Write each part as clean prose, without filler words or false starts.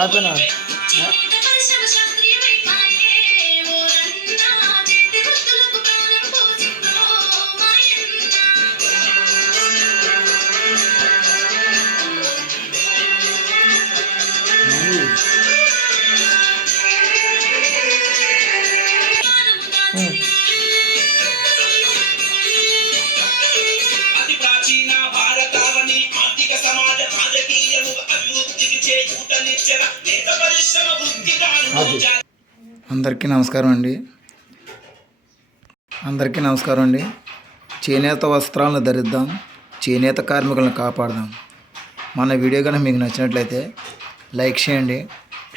ఆపనా అందరికీ నమస్కారం అండి. చేనేత వస్త్రాలను ధరిద్దాం, చేనేత కార్మికులను కాపాడదాం. మన వీడియో కనుక మీకు నచ్చినట్లయితే లైక్ చేయండి,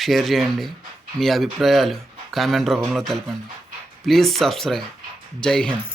షేర్ చేయండి, మీ అభిప్రాయాలు కామెంట్ రూపంలో తెలపండి. Please subscribe. జై హింద్.